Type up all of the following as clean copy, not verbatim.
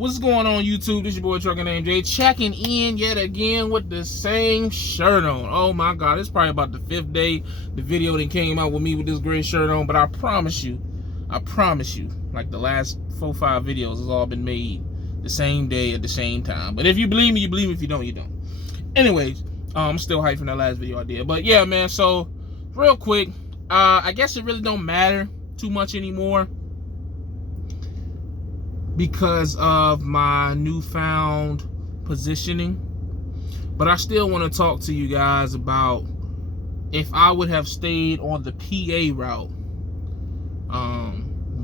What's going on, YouTube? This is your boy ThatGuyNamedJay, checking in yet again with the same shirt on. Oh my God, it's probably about the 5th day the video that came out with me with this gray shirt on, but I promise you, like the last 4 or 5 videos has all been made the same day at the same time. But if you believe me, you believe me. If you don't, you don't. Anyways, I'm still hyped from that last video I did. But yeah, man, so real quick, I guess it really don't matter too much anymore because of my newfound positioning. But I still want to talk to you guys about if I would have stayed on the PA route,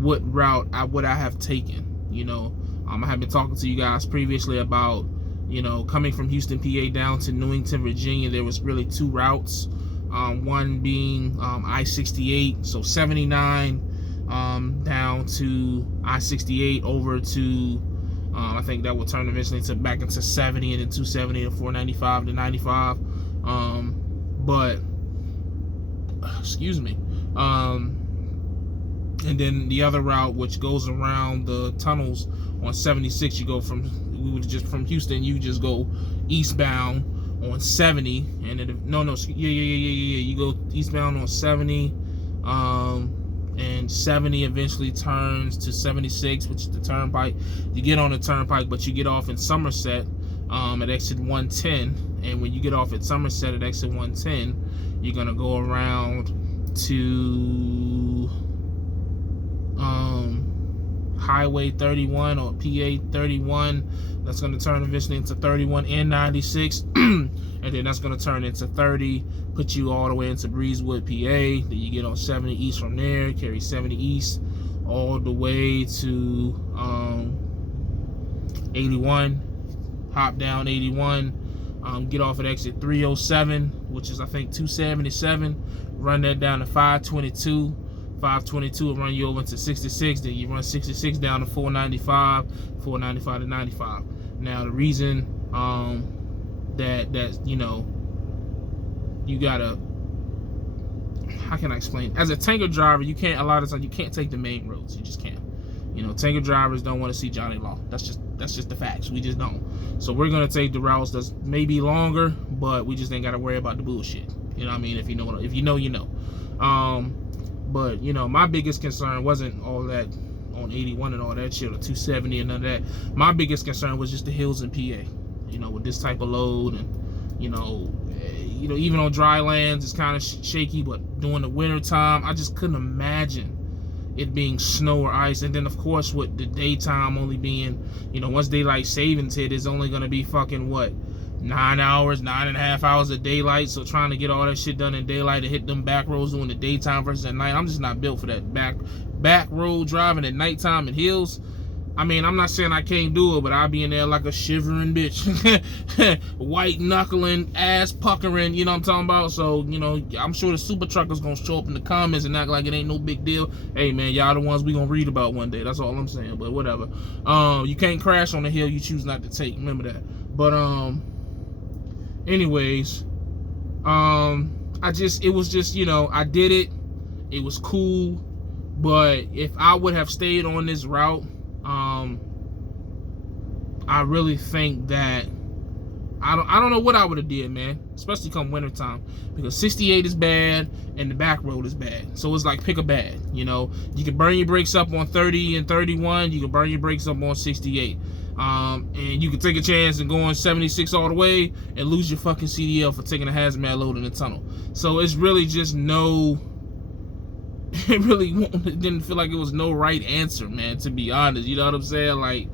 what route would I have taken? You know, I have been talking to you guys previously about, you know, coming from Houston, PA down to Newington, Virginia. There was really 2 routes. One being I68, so 79 down to I68 over to I think that will turn eventually to back into 70 and then 270 to 495 to 95. But excuse me. And then the other route, which goes around the tunnels on 76, you go from from Houston, you just go eastbound on 70, and then you go eastbound on 70, and 70 eventually turns to 76, which is the turnpike. You get on the turnpike, but you get off in Somerset at exit 110, and when you get off at Somerset at exit 110, you're gonna go around to Highway 31 or PA 31. That's going to turn eventually into 31 and 96, and then that's going to turn into 30, put you all the way into Breezewood, PA. Then you get on 70 East from there, carry 70 East all the way to 81, hop down 81, get off at exit 307, which is I think 277, run that down to 522. 522 will run you over to 66, then you run 66 down to 495, 495 to 95. Now the reason that you know, you gotta, how can I explain? As a tanker driver, you can't, a lot of times you can't take the main roads. You just can't. You know, tanker drivers don't want to see Johnny Law. That's just the facts. We just don't. So we're gonna take the routes that's maybe longer, but we just ain't gotta worry about the bullshit. You know what I mean? If you know, you know. But, you know, my biggest concern wasn't all that on 81 and all that shit, or 270 and none of that. My biggest concern was just the hills in PA, you know, with this type of load. And, you know, even on dry lands, it's kind of shaky, but during the winter time, I just couldn't imagine it being snow or ice. And then, of course, with the daytime only being, you know, once daylight savings hit, it's only going to be fucking, what, 9.5 hours of daylight. So trying to get all that shit done in daylight and hit them back roads during the daytime versus at night, I'm just not built for that back road driving at nighttime in hills. I mean, I'm not saying I can't do it, but I'll be in there like a shivering bitch, white knuckling, ass puckering, you know what I'm talking about? So, you know, I'm sure the super truckers gonna show up in the comments and act like it ain't no big deal. Hey man, y'all the ones we gonna read about one day. That's all I'm saying. But whatever. You can't crash on the hill you choose not to take. Remember that. But anyways, it was just, you know, I did it. It was cool. But if I would have stayed on this route, I really think that I don't know what I would have did, man, especially come wintertime, because 68 is bad and the back road is bad. So it's like pick a bad, you know. You can burn your brakes up on 30 and 31, you can burn your brakes up on 68. And you can take a chance and go on 76 all the way and lose your fucking CDL for taking a hazmat load in the tunnel. So it's really just no, it didn't feel like it was no right answer, man, to be honest. You know what I'm saying? Like,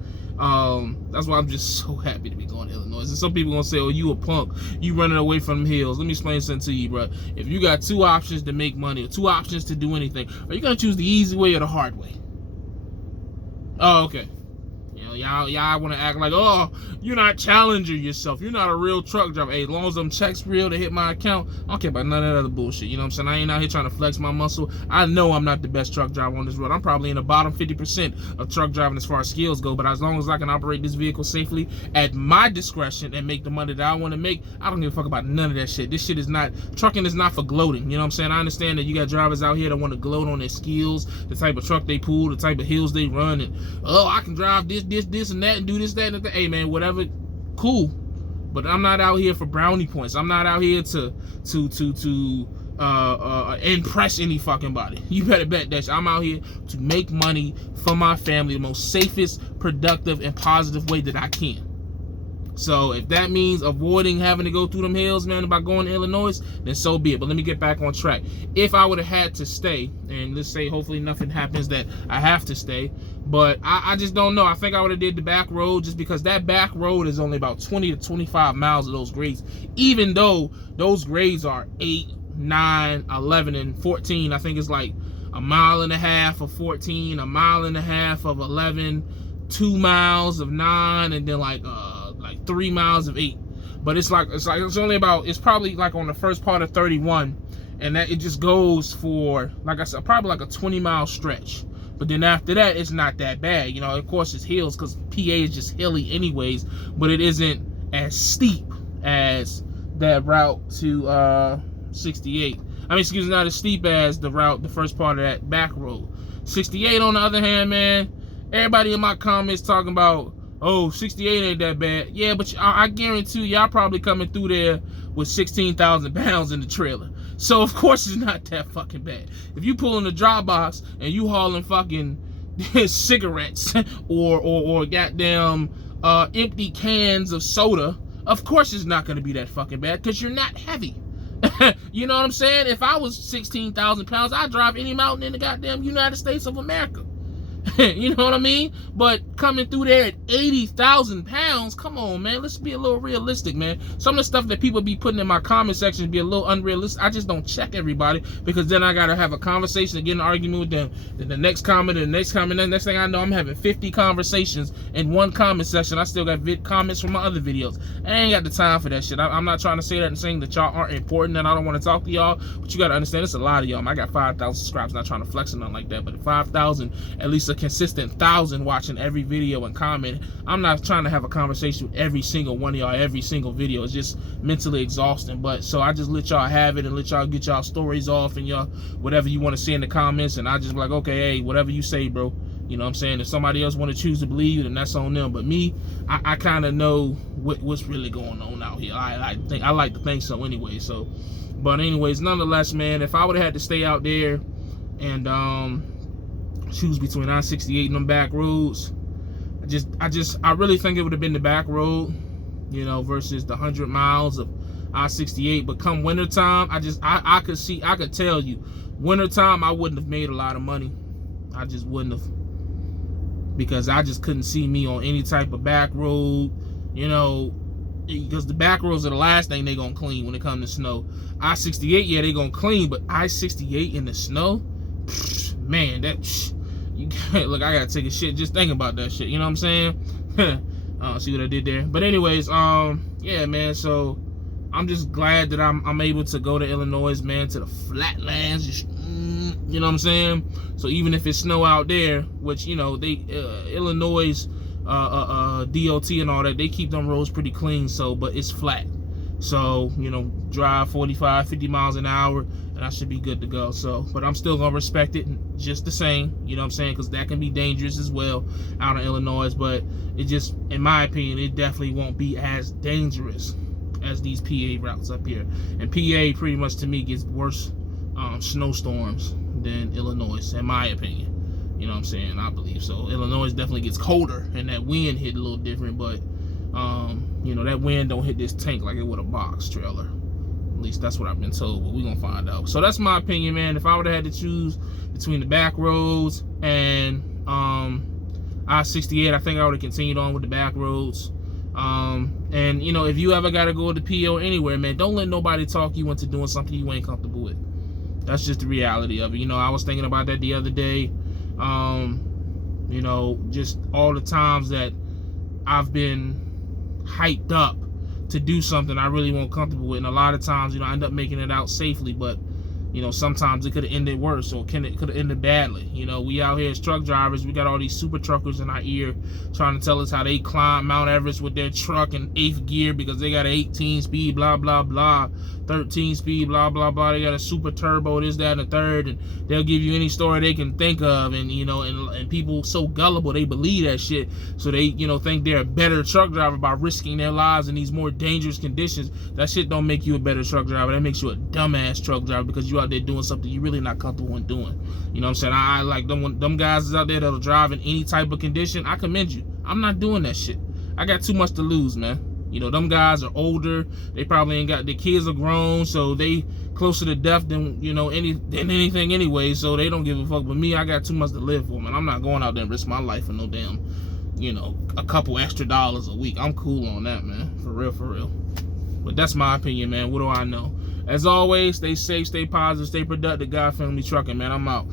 that's why I'm just so happy to be going to Illinois. And some people gonna say, oh, you a punk, you running away from them hills. Let me explain something to you, bro. If you got 2 options to make money, or 2 options to do anything, are you gonna choose the easy way or the hard way? Oh, okay. You know, y'all want to act like, oh, you're not challenging yourself. You're not a real truck driver. Hey, as long as them checks real to hit my account, I don't care about none of that other bullshit. You know what I'm saying? I ain't out here trying to flex my muscle. I know I'm not the best truck driver on this road. I'm probably in the bottom 50% of truck driving as far as skills go. But as long as I can operate this vehicle safely at my discretion and make the money that I want to make, I don't give a fuck about none of that shit. This shit is not, trucking is not for gloating. You know what I'm saying? I understand that you got drivers out here that want to gloat on their skills, the type of truck they pull, the type of hills they run, and, oh, I can drive this get this and that and do this, that, and that. Hey, man, whatever, cool. But I'm not out here for brownie points. I'm not out here to impress any fucking body. You better bet that shit. I'm out here to make money for my family the most safest, productive, and positive way that I can. So if that means avoiding having to go through them hills, man, by going to Illinois, then so be it. But let me get back on track. If I would have had to stay, and let's say hopefully nothing happens that I have to stay, but I just don't know. I think I would have did the back road, just because that back road is only about 20 to 25 miles of those grades, even though those grades are 8, 9, 11, and 14. I think it's like a mile and a half of 14, a mile and a half of 11, 2 miles of 9, and then like 3 miles of 8. But it's probably like on the first part of 31, and that it just goes for, like I said, probably like a 20-mile stretch. But then after that, it's not that bad. You know, of course it's hills, because PA is just hilly anyways, but it isn't as steep as that route to 68. I mean, excuse me, not as steep as the first part of that back road. 68 on the other hand, man, everybody in my comments talking about, oh, 68 ain't that bad. Yeah, but I guarantee y'all probably coming through there with 16,000 pounds in the trailer. So of course it's not that fucking bad. If you pull in the drop box and you hauling fucking cigarettes or goddamn empty cans of soda, of course it's not gonna be that fucking bad, because you're not heavy. You know what I'm saying? If I was 16,000 pounds, I'd drive any mountain in the goddamn United States of America. You know what I mean? But coming through there at 80,000 pounds, come on, man. Let's be a little realistic, man. Some of the stuff that people be putting in my comment section be a little unrealistic. I just don't check everybody, because then I got to have a conversation and get an argument with them. Then the next comment and the next comment. And the next thing I know, I'm having 50 conversations in one comment section. I still got comments from my other videos. I ain't got the time for that shit. I'm not trying to say that and saying that y'all aren't important and I don't want to talk to y'all. But you got to understand, it's a lot of y'all. I got 5,000 subscribers. Not trying to flex or nothing like that. But 5,000, at least a consistent 1,000 watching every video and comment. I'm not trying to have a conversation with every single one of y'all every single video. It's just mentally exhausting. But so I just let y'all have it and let y'all get y'all stories off and y'all whatever you want to say in the comments, and I just be like, okay, hey, whatever you say, bro. You know what I'm saying? If somebody else want to choose to believe, then that's on them. But me, I kind of know what's really going on out here. I like to think so anyway. So, but anyways, nonetheless, man, if I would have had to stay out there and choose between I68 and them back roads, I really think it would have been the back road, you know, versus the 100 miles of I68. But come wintertime, I could tell you, wintertime I wouldn't have made a lot of money. I just wouldn't have, because I just couldn't see me on any type of back road, you know, because the back roads are the last thing they gonna clean when it comes to snow. I68, yeah, they gonna clean, but I68 in the snow, man, you can't, look, I gotta take a shit just thinking about that shit, you know what I'm saying? See what I did there? But anyways, yeah, man, so I'm just glad that I'm able to go to Illinois, man, to the flatlands, just, you know what I'm saying? So even if it's snow out there, which, you know, they Illinois DOT and all that, they keep them roads pretty clean, so, but it's flat. So, you know, drive 45, 50 miles an hour, and I should be good to go. So, but I'm still gonna respect it just the same, you know what I'm saying? Because that can be dangerous as well out in Illinois. But it just, in my opinion, it definitely won't be as dangerous as these PA routes up here. And PA pretty much to me gets worse snowstorms than Illinois, in my opinion. You know what I'm saying? I believe so. Illinois definitely gets colder, and that wind hit a little different, but you know, that wind don't hit this tank like it would a box trailer. At least that's what I've been told, but we're gonna find out. So that's my opinion, man. If I would have had to choose between the back roads and I-68, I think I would have continued on with the back roads. And you know, if you ever gotta go to PO anywhere, man, don't let nobody talk you into doing something you ain't comfortable with. That's just the reality of it. You know, I was thinking about that the other day. You know, just all the times that I've been hyped up to do something I really wasn't comfortable with, and a lot of times, you know, I end up making it out safely. But You know, sometimes it could have ended worse, or it could have ended badly. You know, we out here as truck drivers, we got all these super truckers in our ear trying to tell us how they climb Mount Everest with their truck in 8th gear because they got an 18 speed, blah, blah, blah, 13 speed, blah, blah, blah. They got a super turbo, this, that, and the third, and they'll give you any story they can think of. And, you know, and people so gullible, they believe that shit. So they, you know, think they're a better truck driver by risking their lives in these more dangerous conditions. That shit don't make you a better truck driver. That makes you a dumbass truck driver because you out there doing something you're really not comfortable in doing. You know what I'm saying? I like them guys out there that'll drive in any type of condition. I commend you. I'm not doing that shit. I got too much to lose, man. You know, them guys are older. They probably ain't got, their kids are grown, so they closer to death than, you know, anything anyway, so they don't give a fuck. But me, I got too much to live for, man. I'm not going out there and risk my life for no damn, you know, a couple extra dollars a week. I'm cool on that, man. For real, for real. But that's my opinion, man. What do I know? As always, stay safe, stay positive, stay productive. God Family Trucking, man. I'm out.